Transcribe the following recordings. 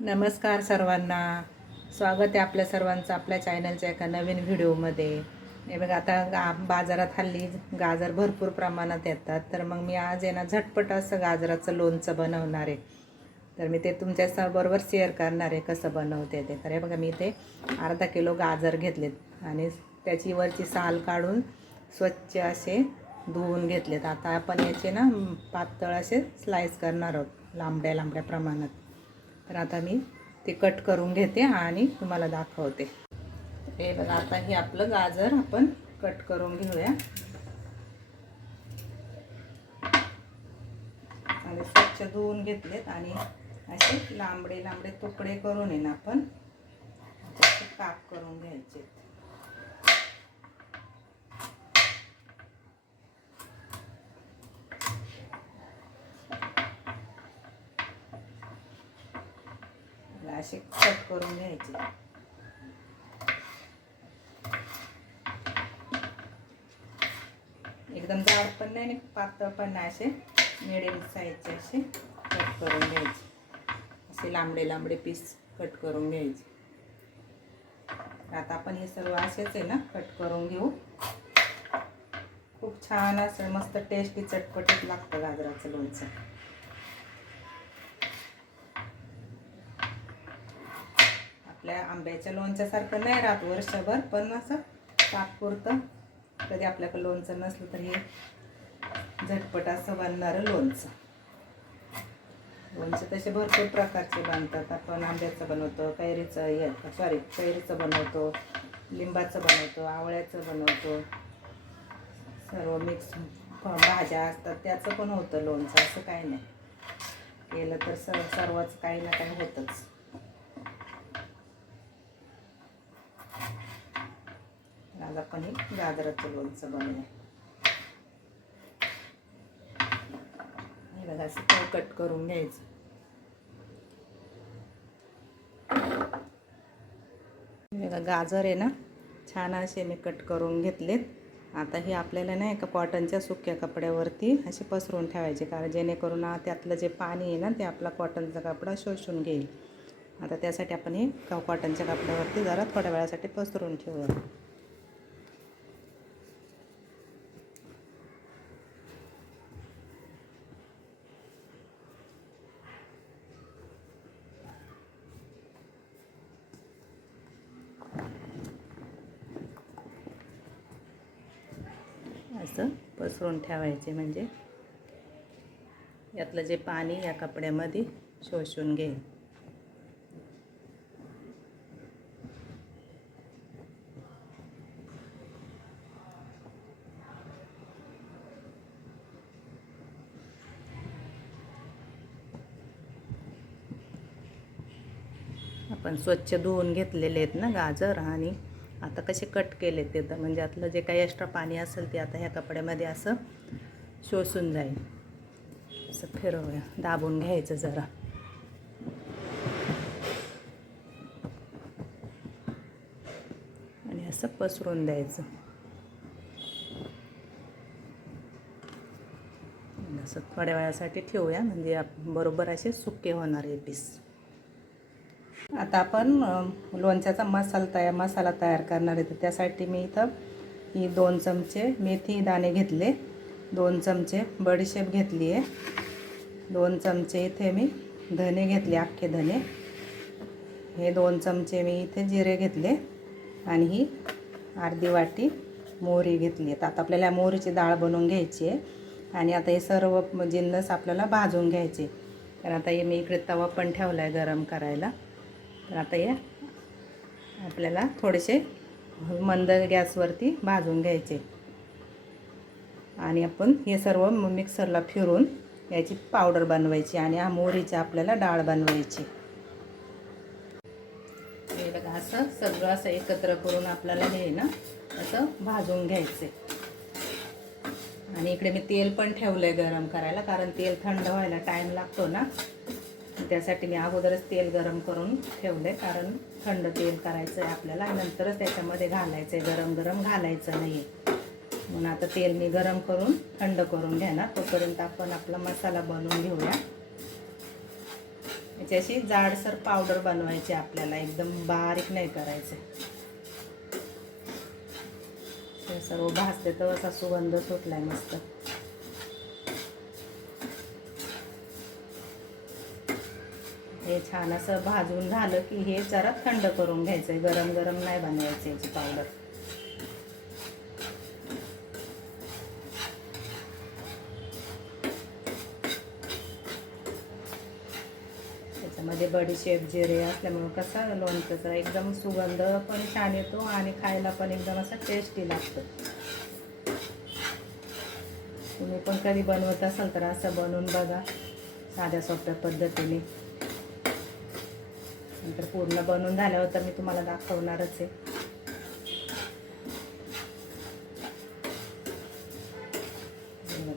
नमस्कार सर्वांना. स्वागत आहे आपल्या सर्वांचं आपल्या चॅनलच्या एका नवीन व्हिडिओमध्ये. हे बघा, आता बाजारात हल्ली गाजर भरपूर प्रमाणात येतात, तर मग मी आज आहे ना झटपट असं गाजराचं लोणचं बनवणार आहे. तर मी ते तुमच्याबरोबर शेअर करणार आहे कसं बनवते ते. तर हे बघा, मी ते अर्धा किलो गाजर घेतलेत आणि त्याची वरची साल काढून स्वच्छ असे धुवून घेतलेत. आता आपण याचे ना पातळ असे स्लाइस करणार आहोत लांबड्या लांबड्या प्रमाणात. तर आता मी ते कट करून घेते आणि तुम्हाला दाखवते. हे बघा, आता हे आपलं गाजर आपण कट करून घेऊया आणि स्वच्छ धुवून घेतलेत आणि असे लांबडे लांबडे तुकडे करून आहे ना आपण काप करून घ्यायचे. असे कट करून घ्यायचे. एकदम जाड पण नाही आणि पातळ पण नाही, असे मिडियम साईजचे असे कट करून घ्यायचे. असे लांबडे लांबडे पीस कट करून घ्यायचे. आता आपण हे सर्व असेच आहे ना कट करून घेऊ. खूप छान असं मस्त टेस्टी चटपटीत लागतं गाजराचं लोणचं. आपल्या आंब्याच्या लोणच्यासारखं नाही राहत वर्षभर, पण असं तात्पुरतं कधी आपल्याकडे लोणचं नसलं तर हे झटपट असं बनणारं लोणचं. लोणचे तसे भरपूर प्रकारचे बनतात. आपण आंब्याचं बनवतो, कैरीचं बनवतो, लिंबाचं बनवतो, आवळ्याचं बनवतो, सर्व मिक्स भाज्या असतात त्याचं पण होतं लोणचं. असं काही नाही, केलं तर सर्वच काही ना काही होतंच. आज आपण हे गाजराचं लोणचं बनवूया. हे बघा, असं कट करून घ्यायचं. बघा, गाजर आहे ना छान असे मी कट करून घेतलेत. आता हे आपल्याला ना एका कॉटनच्या सुक्या कपड्यावरती असे पसरून ठेवायचे, कारण जेणेकरून त्यातलं जे पाणी आहे ना ते आपला कॉटनचा कपडा शोषून घेईल. आता त्यासाठी आपण हे कॉटनच्या कपड्यावरती जरा थोड्या वेळासाठी पसरून ठेवूया. असं पसरून ठेवायचे, म्हणजे यातलं जे पाणी या कपड्यामध्ये शोषून घेईल. आपण स्वच्छ धुवून घेतलेले आहेत ना गाजर, आणि आता कसे कट केले ते, तर म्हणजे आतलं जे काही एक्स्ट्रा पाणी असेल ते आता ह्या कपड्यामध्ये असं शोषून जाईल. असं फिरवूया, दाबून घ्यायचं जरा. आणि असं पसरून द्यायचं. असं थोड्या वेळासाठी ठेवूया, म्हणजे बरोबर असे सुके होणार आहे पीस. आता आपण लोणच्याचा मसाला तयार करणार आहे. तर त्यासाठी मी इथं ही 2 चमचे मेथी दाणे घेतले, 2 चमचे बडीशेप घेतली आहे, 2 चमचे इथे मी धने घेतले, अख्खे धने, हे 2 चमचे मी इथे जिरे घेतले, आणि ही अर्धी वाटी मोहरी घेतली. आता आपल्याला मोहरीची डाळ बनवून घ्यायची आहे. आणि आता हे सर्व जिन्नस आपल्याला भाजून घ्यायचे. तर आता हे मी इकडे तवा पण ठेवला आहे गरम करायला. तर आता हे आपल्याला थोडेसे मंद गॅसवरती भाजून घ्यायचे. आणि आपण हे सर्व मिक्सरला फिरून याची पावडर बनवायची आणि मोहरीची आपल्याला डाळ बनवायची. हे बघा, असं सगळं असं एकत्र करून आपल्याला हे ना असं भाजून घ्यायचे. आणि इकडे मी तेल पण ठेवलं आहे गरम करायला, कारण तेल थंड व्हायला टाईम लागतो ना, त्यासाठी मी अगोदरच तेल गरम करून ठेवले, कारण थंड तेल करायचं आहे आपल्याला आणि नंतरच त्याच्यामध्ये घालायचं आहे, गरम गरम घालायचं नाही. म्हणून आता तेल मी गरम करून थंड करून घेणार. तोपर्यंत आपण आपला मसाला बनवून घेऊया. ह्याची अशी जाडसर पावडर बनवायची आपल्याला, एकदम बारीक नाही करायचं. हे सर्व भाजते तर असा सुगंध सुटलाय मस्त. हे छान असं भाजून झालं की हे जरा थंड करून घ्यायचं. गरम गरम नाही बनवायची याची पावडर. त्याच्यामध्ये बडीशेप जिरे असल्यामुळे कसा लोणच्याचा एकदम सुगंध पण छान येतो आणि खायला पण एकदम असं टेस्टी लागतं. तुम्ही पण कधी बनवत असाल तर असं बनवून बघा साध्या सोप्या पद्धतीने. नंतर पूर्ण बनवून झाल्यावर तर मी तुम्हाला दाखवणारच आहे.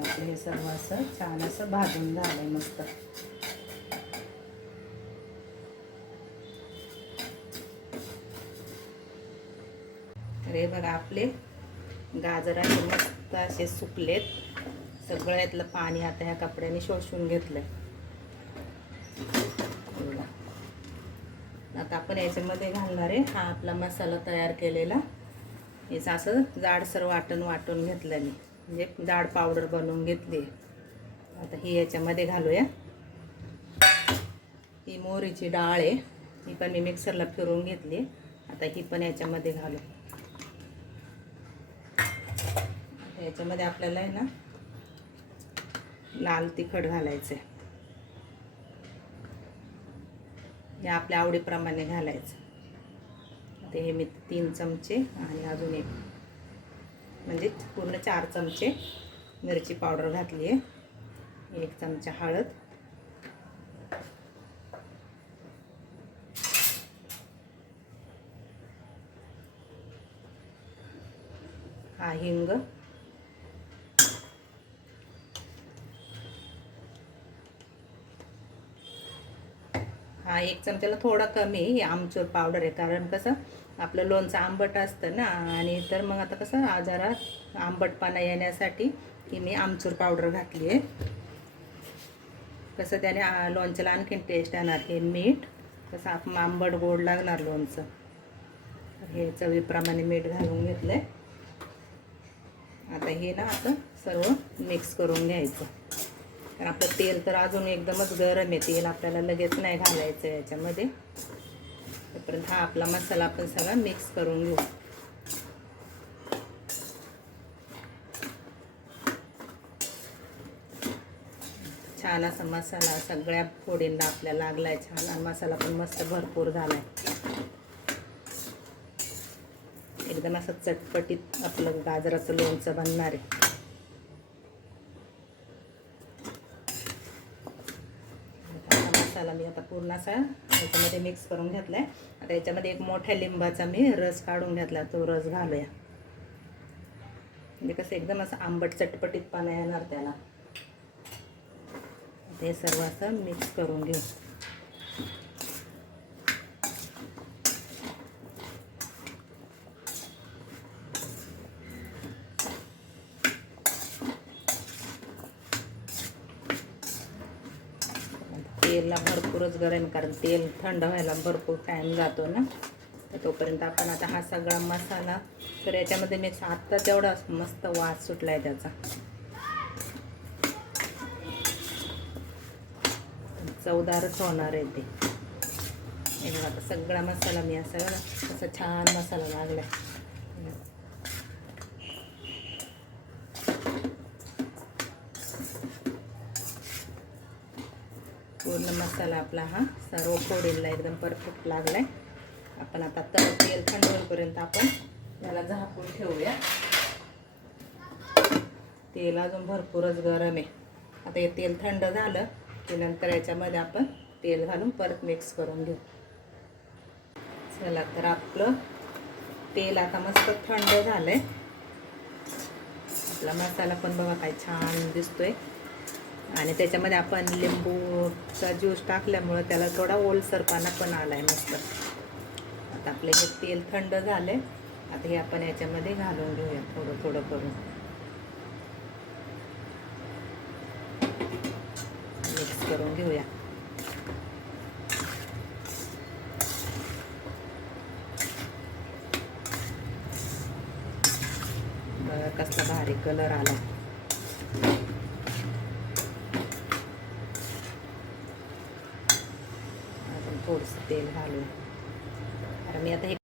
आपलं हे सर्व असं छान असं भाजून झालंय मस्त. अरे बघा आपले गाजर असे मस्त असे सुकलेत. सगळ्यातलं पाणी आता ह्या कपड्याने शोषून घेतलंय. आता आपण याच्यामध्ये घालणार आहे हा आपला मसाला तयार केलेला. याचं असं जाडसर वाटून घेतलं मी, म्हणजे जाड पावडर बनवून घेतली. आता ही याच्यामध्ये घालूया. ही मोहरीची डाळ आहे, ही पण मी मिक्सरला फिरवून घेतली. आता ही पण याच्यामध्ये घालू. याच्यामध्ये आपल्याला आहे ना लाल तिखट घालायचं आहे. हे आपल्या आवडीप्रमाणे घालायचं. आता हे मी 3 चमचे आणि अजून एक म्हणजे पूर्ण 4 चमचे मिरची पावडर घातली आहे. 1 चमचा हळद, हा हिंग, हा 1 चमच्याला थोडा कमी ही आमचूर पावडर आहे. कारण कसं आपलं लोणचं आंबट असतं ना, आणि तर मग आता कसं जरा आंबटपणा येण्यासाठी ही मी आमचूर पावडर घातली आहे. कसं त्याने लोणच्याला आणखीन टेस्ट येणार. हे मीठ कसं आपण आंबट गोड लागणार लोणचं. हे चवीप्रमाणे मीठ घालून घेतलं आहे. आता हे ना असं सर्व मिक्स करून घ्यायचं. कारण आपलं तेल तर अजून एकदमच गरम आहे. तेल आपल्याला लगेच नाही घालायचं याच्यामध्ये. तोपर्यंत हा आपला मसाला आपण सगळा मिक्स करून घेऊ. छान असा मसाला सगळ्या फोडींना आपल्या लागलाय छान, आणि मसाला पण मस्त भरपूर झालाय. एकदम असं चटपटीत आपलं गाजराचं लोणचं बनणार आहे. मसाला मी आता पूर्ण असा याच्यामध्ये मिक्स करून घेतलाय. आता याच्यामध्ये एक मोठ्या लिंबाचा मी रस काढून घेतला, तो रस घालूया. म्हणजे कसं एकदम असं आंबट चटपटीतपणा येणार त्याला. हे सर्व असं मिक्स करून घेऊ. तेलला भरपूरच गरम, कारण तेल थंड व्हायला भरपूर टाईम जातो ना. तर तोपर्यंत आपण आता हा सगळा मसाला तर याच्यामध्ये मिक्स. आत्ता तेवढा मस्त वास सुटला आहे त्याचा, चवदारच होणार आहे ते. हे बघा आता सगळा मसाला मी असं असं छान मसाला लागला आहे. पूर्ण मसाला आपला हा सर्व फोडीला एकदम परफेक्ट लागलाय. आपण आता तेल थंड होईपर्यंत आपण याला झाकून ठेवूया. तेल अजून भरपूरच गरम आहे. आता हे तेल थंड झालं की नंतर याच्यामध्ये आपण तेल घालून परत मिक्स करून घेऊ. चला तर आपलं तेल आता मस्त थंड झालंय. आपला मसाला पण बघा काय छान दिसतोय, आणि त्याच्यामध्ये आपण लिंबूचा ज्यूस टाकल्यामुळे त्याला थोडा ओलसरपणा पण आलाय मस्त. आता आपले हे तेल थंड झाले. आता हे आपण याच्यामध्ये घालून घेऊया थोडं थोडं करून. मिक्स करून घेऊया. बघा कसला भारी कलर आला. अजून थोडंसं तेल घालून. तर मी आता हे